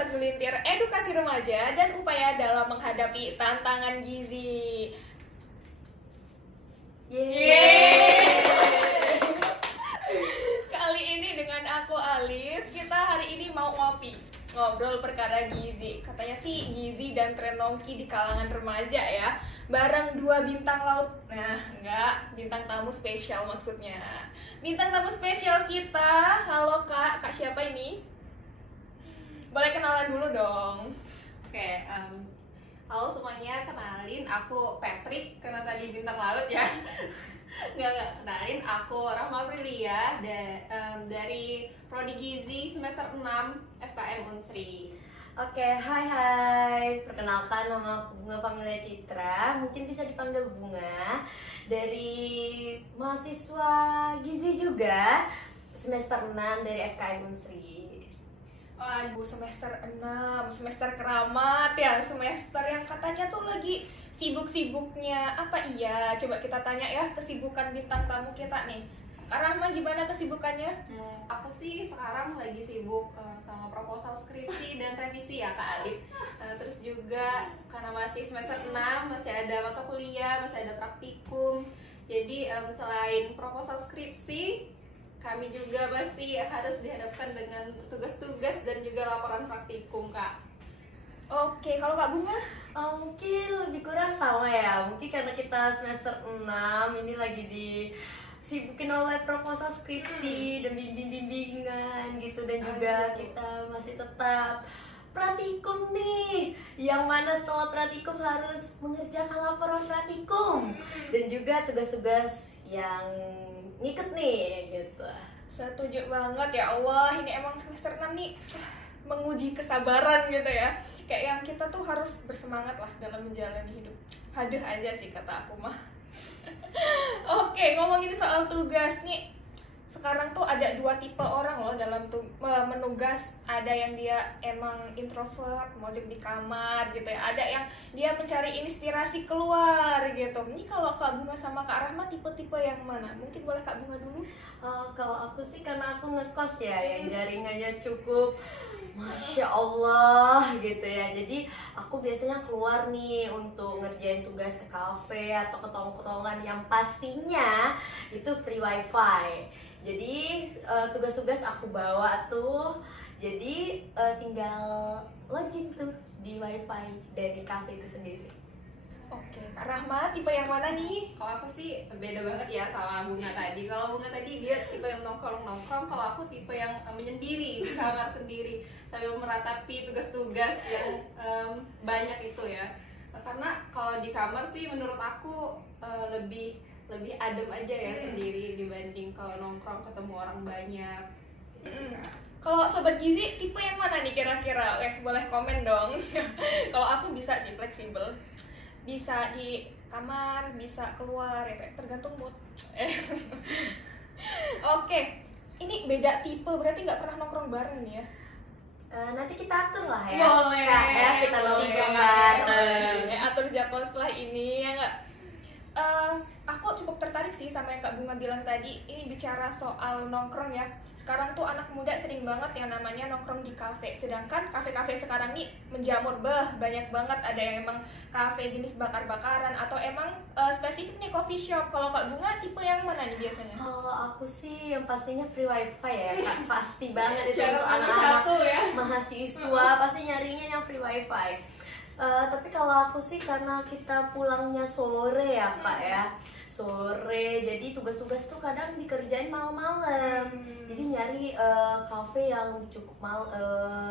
segelintir edukasi remaja dan upaya dalam menghadapi tantangan gizi. Yeay! Kali ini dengan aku Alif, kita hari ini mau ngobrol perkara gizi. Katanya sih gizi dan tren nongki di kalangan remaja ya, bareng 2 bintang laut. Nah, enggak, bintang tamu spesial maksudnya. Bintang tamu spesial kita, halo Kak siapa ini? Boleh kenalan dulu dong. Oke, halo semuanya, kenalin aku Patrick, karena tadi bintang laut ya. Nggak, kenalin aku Rahma Prilia dari Prodi Gizi semester 6 FKM Unsri. Oke, hai, perkenalkan nama aku Bunga Familia Citra, mungkin bisa dipanggil Bunga, dari mahasiswa Gizi juga, semester 6 dari FKM Unsri. Waduh, semester 6, semester keramat ya, semester yang katanya tuh lagi sibuk-sibuknya. Apa iya? Coba kita tanya ya kesibukan bintang tamu kita nih. Kak Rahma, gimana kesibukannya? Aku sih sekarang lagi sibuk sama proposal skripsi dan revisi ya Kak Alif. Terus juga karena masih semester 6, masih ada mata kuliah, masih ada praktikum. Jadi selain proposal skripsi, kami juga masih harus dihadapkan dengan tugas-tugas dan juga laporan praktikum, Kak. Oke, kalau Kak Bunga? Mungkin lebih kurang sama ya, mungkin karena kita semester 6 ini lagi disibukin oleh proposal skripsi dan bimbingan gitu, dan juga kita masih tetap praktikum nih, yang mana setelah praktikum harus mengerjakan laporan praktikum dan juga tugas-tugas yang ngikut nih gitu. Setuju banget ya Allah, ini emang semester 6 nih menguji kesabaran gitu ya. Kayak yang kita tuh harus bersemangat lah dalam menjalani hidup. Haduh aja sih kata aku mah. Oke, ngomongin soal tugas nih. Sekarang tuh ada 2 tipe orang loh dalam menugas. Ada yang dia emang introvert, mojok di kamar gitu ya. Ada yang dia mencari inspirasi keluar gitu. Ini kalau Kak Bunga sama Kak Rahma tipe-tipe yang mana? Mungkin boleh Kak Bunga dulu. Kalau aku sih karena aku ngekos ya, yang jaringannya cukup Masya Allah gitu ya. Jadi aku biasanya keluar nih untuk ngerjain tugas ke kafe atau ke tongkrongan yang pastinya itu free wifi. Jadi tugas-tugas aku bawa tuh, jadi tinggal login tuh di wifi dari kafe itu sendiri. Oke, Kak Rahma tipe yang mana nih? Kalau aku sih beda banget ya sama Bunga tadi. Kalau Bunga tadi dia tipe yang nongkrong-nongkrong, kalau aku tipe yang menyendiri di kamar sendiri sambil meratapi tugas-tugas yang banyak itu ya. Karena kalau di kamar sih menurut aku lebih adem aja ya sendiri dibanding kalau nongkrong ketemu orang banyak. Kalau sobat gizi tipe yang mana nih kira-kira? Boleh komen dong. Kalau aku bisa sih fleksibel, bisa di kamar, bisa keluar, ya tergantung mood. Oke, ini beda tipe, berarti nggak pernah nongkrong bareng nih ya? Nanti kita atur lah ya. Boleh, Kak, ya, kita nongkrong bareng. Atur jadwal setelah ini ya nggak? Aku cukup tertarik sih sama yang Kak Bunga bilang tadi. Ini bicara soal nongkrong ya. Sekarang tuh anak muda sering banget yang namanya nongkrong di kafe. Sedangkan kafe-kafe sekarang nih menjamur banyak banget. Ada yang emang kafe jenis bakar-bakaran atau emang spesifik nih coffee shop. Kalau Kak Bunga tipe yang mana nih biasanya? Kalau aku sih yang pastinya free wifi ya, Kak. Pasti banget itu Syarat untuk nomor anak-anak satu ya. mahasiswa pasti nyarinya yang free wifi. Tapi kalau aku sih karena kita pulangnya sore ya Kak ya, sore, jadi tugas-tugas tuh kadang dikerjain malam-malam. Jadi nyari cafe yang cukup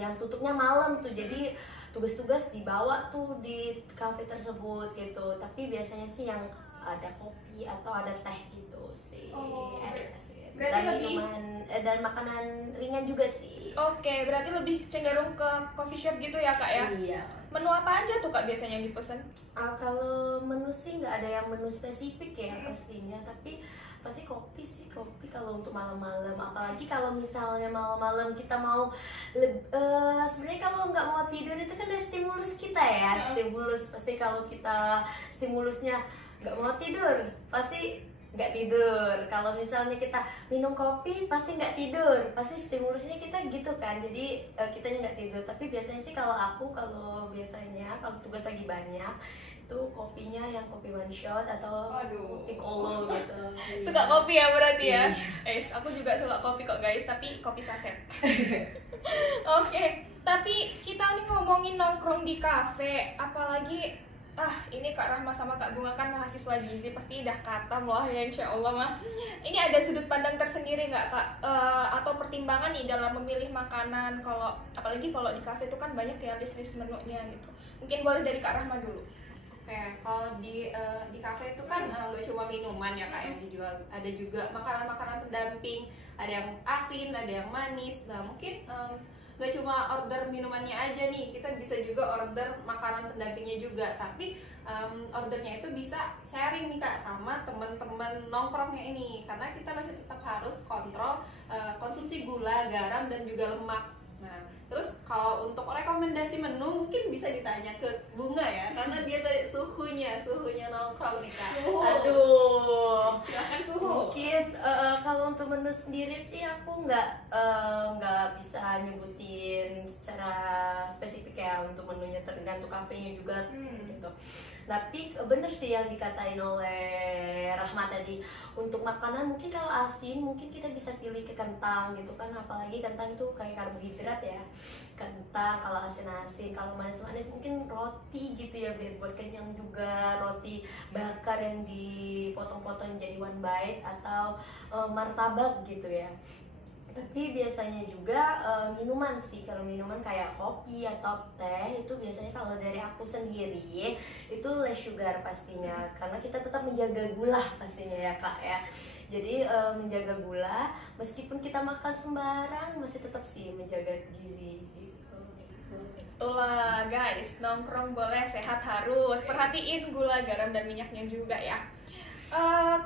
yang tutupnya malam tuh. Jadi tugas-tugas dibawa tuh di cafe tersebut gitu. Tapi biasanya sih yang ada kopi atau ada teh gitu sih. Dan minuman dan makanan ringan juga sih. Oke, berarti lebih cenderung ke coffee shop gitu ya Kak ya? Iya. Menu apa aja tuh Kak biasanya yang dipesan? Kalau menu sih nggak ada yang menu spesifik ya pastinya, tapi pasti kopi sih, kopi kalau untuk malam-malam. Apalagi kalau misalnya malam-malam kita mau sebenarnya kalau nggak mau tidur itu kan ada stimulus kita ya, stimulus pasti kalau kita stimulusnya nggak mau tidur pasti nggak tidur. Kalau misalnya kita minum kopi pasti nggak tidur, pasti stimulusnya kita gitu kan, jadi kitanya nggak tidur. Tapi biasanya sih kalau biasanya kalau tugas lagi banyak itu kopinya yang kopi one shot atau Aduh. piccolo gitu. Suka kopi ya berarti ya? Aku juga suka kopi kok guys, tapi kopi saset. Oke, tapi kita nih ngomongin nongkrong di kafe, apalagi ini Kak Rahma sama Kak Bunga kan mahasiswa gizi, pasti udah katam lah ya insya Allah mah. Ini ada sudut pandang tersendiri nggak Kak? Atau pertimbangan nih dalam memilih makanan, apalagi kalau di kafe itu kan banyak ya list-list menunya gitu. Mungkin boleh dari Kak Rahma dulu. Oke, kalau di kafe itu kan nggak cuma minuman ya Kak yang dijual, ada juga makanan-makanan pendamping, ada yang asin, ada yang manis. Nah mungkin nggak cuma order minumannya aja nih, kita bisa juga order makanan pendampingnya juga. Tapi ordernya itu bisa sharing nih Kak sama teman-teman nongkrongnya ini, karena kita masih tetap harus kontrol konsumsi gula, garam, dan juga lemak. Nah, terus kalau untuk rekomendasi menu mungkin bisa ditanya ke Bunga ya, karena dia tadi suhunya nongkrong nih Kak. Aduh, Silahkan suhu. mungkin kalau untuk menu sendiri sih aku nggak bisa nyebutin secara spesifik ya untuk menunya, tergantung kafenya juga gitu. Tapi bener sih yang dikatain oleh Rahma tadi, untuk makanan mungkin kalau asin mungkin kita bisa pilih ke kentang gitu kan, apalagi kentang itu kayak karbohidrat ya. Kentang kalau asin-asin, kalau manis-manis mungkin roti gitu ya, biar buat kenyang juga, roti bakar yang dipotong-potong jadi one bite, atau martabak gitu ya. Tapi biasanya juga minuman sih, kalau minuman kayak kopi atau teh itu biasanya kalau dari aku sendiri itu less sugar pastinya, karena kita tetap menjaga gula pastinya ya Kak ya. Jadi menjaga gula, meskipun kita makan sembarang masih tetap sih menjaga gizi gitu. Itulah guys, nongkrong boleh, sehat harus. Perhatiin gula, garam, dan minyaknya juga ya.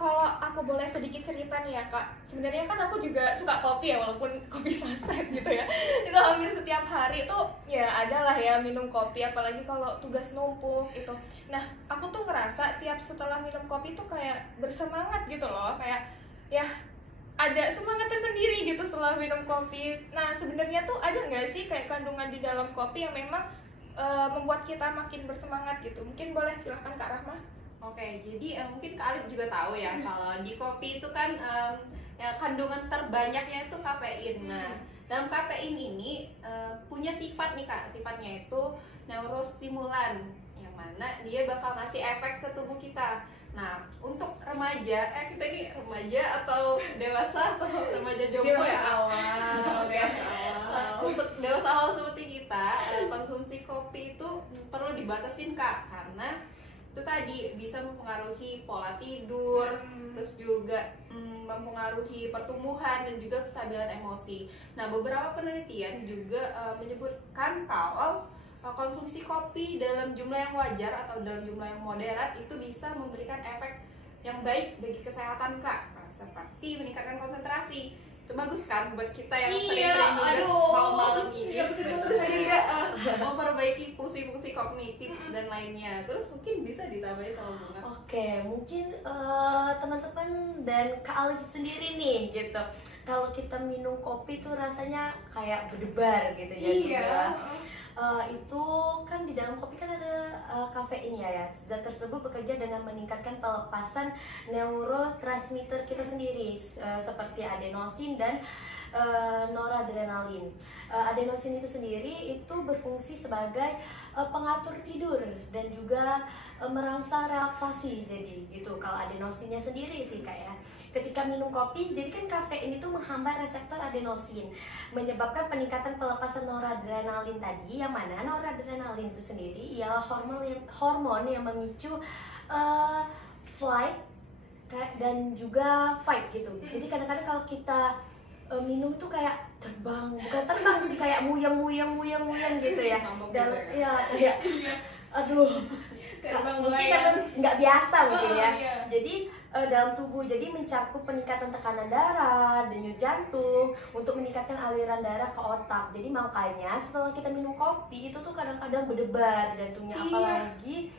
Kalau aku boleh sedikit cerita nih ya Kak, sebenarnya kan aku juga suka kopi ya, walaupun kopi saset gitu ya. Itu hampir setiap hari tuh ya adalah ya minum kopi, apalagi kalau tugas numpuk itu. Nah, aku tuh ngerasa tiap setelah minum kopi tuh kayak bersemangat gitu loh, kayak ya ada semangat tersendiri gitu setelah minum kopi. Nah, sebenarnya tuh ada nggak sih kayak kandungan di dalam kopi yang memang membuat kita makin bersemangat gitu? Mungkin boleh, silahkan Kak Rahma. Oke, jadi mungkin Kak Alif juga tahu ya kalau di kopi itu kan ya, kandungan terbanyaknya itu kafein. Nah, dalam kafein ini punya sifat nih Kak, sifatnya itu neurostimulan, yang mana dia bakal ngasih efek ke tubuh kita. Nah, untuk remaja, kita ini remaja atau dewasa atau remaja jompo ya? Dewasa awal. Untuk dewasa awal seperti kita, konsumsi kopi itu perlu dibatasin Kak, karena itu tadi bisa mempengaruhi pola tidur, terus juga mempengaruhi pertumbuhan dan juga kestabilan emosi. Nah, beberapa penelitian juga menyebutkan kalau konsumsi kopi dalam jumlah yang wajar atau dalam jumlah yang moderat itu bisa memberikan efek yang baik bagi kesehatan Kak. Nah, seperti meningkatkan konsentrasi. Itu bagus kan buat kita yang sering-sering nugas malam-malam ini. Terus juga memperbaiki fungsi-fungsi kognitif dan lainnya. Terus mungkin bisa ditambahin sama Bunga. Oke, mungkin teman-teman dan Kak Alif sendiri nih gitu. Kalau kita minum kopi tuh rasanya kayak berdebar gitu ya. Juga. Itu kan di dalam kopi kan ada kafein ya. Zat tersebut bekerja dengan meningkatkan pelepasan neurotransmitter kita sendiri seperti adenosin dan noradrenalin. Adenosin itu sendiri itu berfungsi sebagai pengatur tidur dan juga merangsang relaksasi, jadi gitu. Kalau adenosinnya sendiri sih Kak ya. Ketika minum kopi, jadi kan kafein itu menghambat reseptor adenosin, menyebabkan peningkatan pelepasan noradrenalin tadi, yang mana noradrenalin itu sendiri ialah hormon yang memicu flight dan juga fight gitu. Jadi kadang-kadang kalau kita minum itu kayak terbang, bukan terbang sih, kayak muyang gitu ya. Dalam ya kayak aduh, mungkin karena nggak biasa mungkin ya. Jadi dalam tubuh, jadi mencakup peningkatan tekanan darah, denyut jantung, untuk meningkatkan aliran darah ke otak. Jadi makanya setelah kita minum kopi itu tuh kadang-kadang berdebar jantungnya, apalagi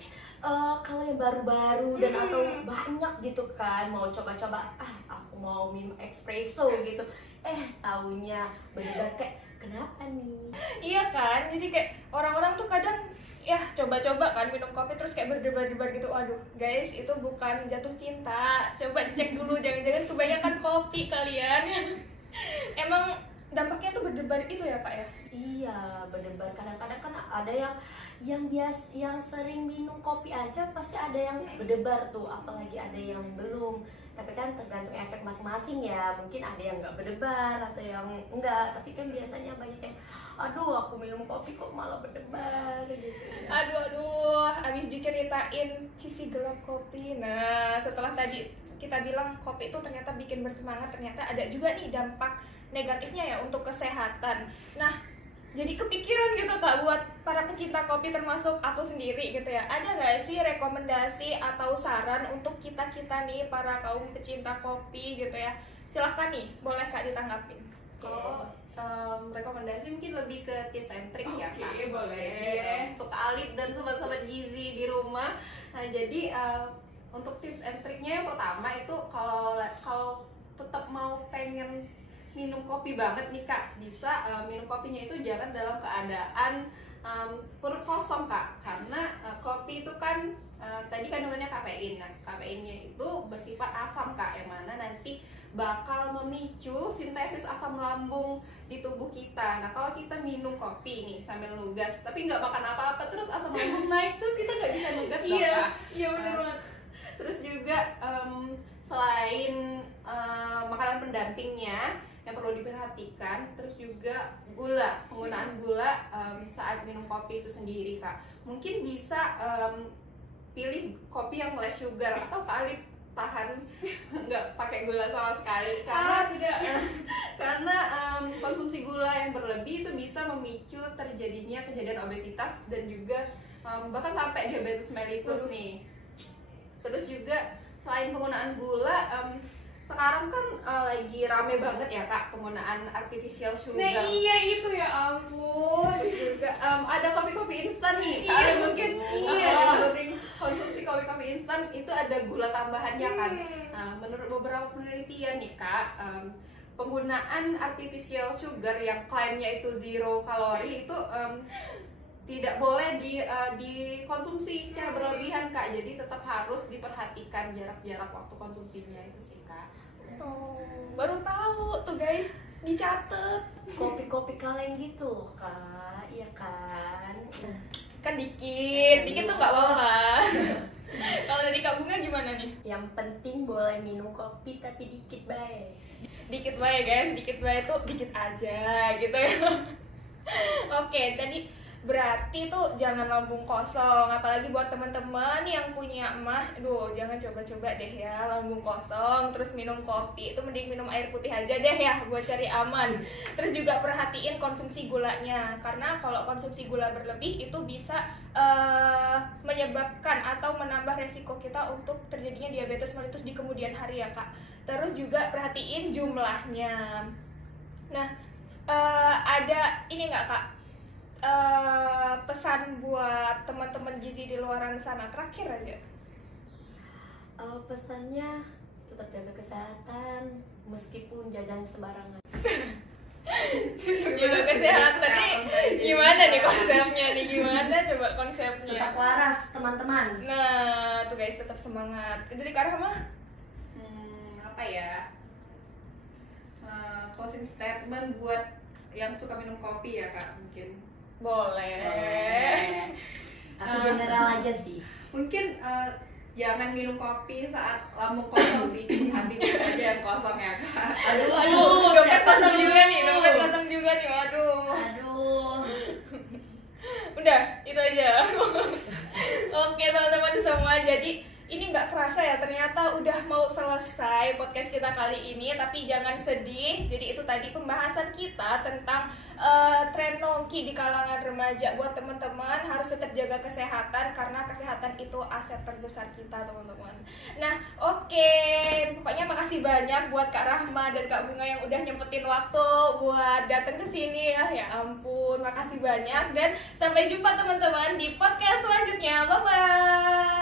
kalau yang baru-baru dan atau banyak gitu kan, mau coba-coba, aku mau minum espresso gitu, taunya bener-bener kayak kenapa nih? Iya kan, jadi kayak orang-orang tuh kadang ya coba-coba kan minum kopi terus kayak berdebar-debar gitu. Waduh guys, itu bukan jatuh cinta, coba cek dulu, jangan-jangan kebanyakan kopi kalian. Emang dampaknya tuh berdebar itu ya Kak ya? Iya, berdebar. Kadang-kadang kan ada yang sering minum kopi aja pasti ada yang berdebar tuh, apalagi ada yang belum. Tapi kan tergantung efek masing-masing ya. Mungkin ada yang nggak berdebar atau yang enggak. Tapi kan biasanya banyak yang, aduh aku minum kopi kok malah berdebar gitu. Aduh, abis diceritain sisi gelap kopi. Nah, setelah tadi kita bilang kopi itu ternyata bikin bersemangat, ternyata ada juga nih dampak negatifnya ya untuk kesehatan. Nah, jadi kepikiran gitu Kak buat para pecinta kopi termasuk aku sendiri gitu ya. Ada nggak sih rekomendasi atau saran untuk kita-kita nih para kaum pecinta kopi gitu ya? Silahkan nih, boleh Kak ditanggapin. Kalau rekomendasi mungkin lebih ke tips and trick ya Kak. Boleh. Jadi, untuk Alif dan sobat-sobat Gizi di rumah. Nah, jadi untuk tips and triknya yang pertama itu kalau tetap mau pengen minum kopi banget nih Kak, bisa minum kopinya itu jangan dalam keadaan perut kosong Kak, karena kopi itu kan tadi kandungannya kafein. Nah, kafeinnya itu bersifat asam Kak, yang mana nanti bakal memicu sintesis asam lambung di tubuh kita. Nah, kalau kita minum kopi nih sambil nugas tapi nggak makan apa-apa terus asam lambung naik, terus kita nggak bisa nugas dong Kak. Iya benar banget. Terus juga selain makanan pendampingnya yang perlu diperhatikan, terus juga penggunaan gula saat minum kopi itu sendiri Kak. Mungkin bisa pilih kopi yang less sugar, atau kali tahan nggak pakai gula sama sekali karena konsumsi gula yang berlebih itu bisa memicu terjadinya kejadian obesitas dan juga bahkan sampai diabetes mellitus nih. Terus juga selain penggunaan gula, sekarang kan lagi rame banget ya Kak penggunaan artificial sugar. Nah iya itu ya ampun. Terus juga ada kopi-kopi instan nih. Kalian mungkin sering konsumsi kopi-kopi instan itu ada gula tambahannya kan. Nah, menurut beberapa penelitian nih Kak, penggunaan artificial sugar yang klaimnya itu zero kalori itu tidak boleh dikonsumsi secara berlebihan Kak. Jadi tetap harus diperhatikan jarak-jarak waktu konsumsinya itu sih Kak. Oh, baru tahu tuh guys, dicatat. Kopi-kopi kaleng gitu loh Kak, iya kan? Kan dikit tuh nggak apa-apa. Kalau dari Kak Bunga gimana nih? Yang penting boleh minum kopi tapi dikit baik. Dikit baik guys, dikit baik tuh dikit aja gitu ya. Oke, tadi berarti tuh jangan lambung kosong, apalagi buat teman-teman yang punya emah, jangan coba-coba deh ya lambung kosong terus minum kopi, itu mending minum air putih aja deh ya buat cari aman. Terus juga perhatiin konsumsi gulanya, karena kalau konsumsi gula berlebih itu bisa menyebabkan atau menambah resiko kita untuk terjadinya diabetes mellitus di kemudian hari ya Kak. Terus juga perhatiin jumlahnya. Nah, ada ini nggak Kak? Pesan buat teman-teman gizi di luaran sana terakhir aja. Pesannya tetap jaga kesehatan meskipun jajan sembarangan. Jaga kesehatan nih gimana nih konsepnya nih, gimana coba konsepnya? Tetap waras teman-teman. Nah tuh guys, tetap semangat. Dari Kak Rahma? Apa ya? Closing statement buat yang suka minum kopi ya Kak, mungkin. Boleh. Aku general aja sih. Mungkin jangan minum kopi saat lambung kosong sih, hati aja yang kosong ya Kak. Aduh, dompet kosong juga nih, aduh. Udah, itu aja. Oke teman-teman semua, jadi ini nggak kerasa ya, ternyata udah mau selesai podcast kita kali ini. Tapi jangan sedih, jadi itu tadi pembahasan kita tentang tren nongki di kalangan remaja. Buat teman-teman harus tetap jaga kesehatan, karena kesehatan itu aset terbesar kita teman-teman. Nah oke, pokoknya makasih banyak buat Kak Rahma dan Kak Bunga yang udah nyempetin waktu buat datang ke sini ya. Ya ampun, makasih banyak dan sampai jumpa teman-teman di podcast selanjutnya. Bye bye.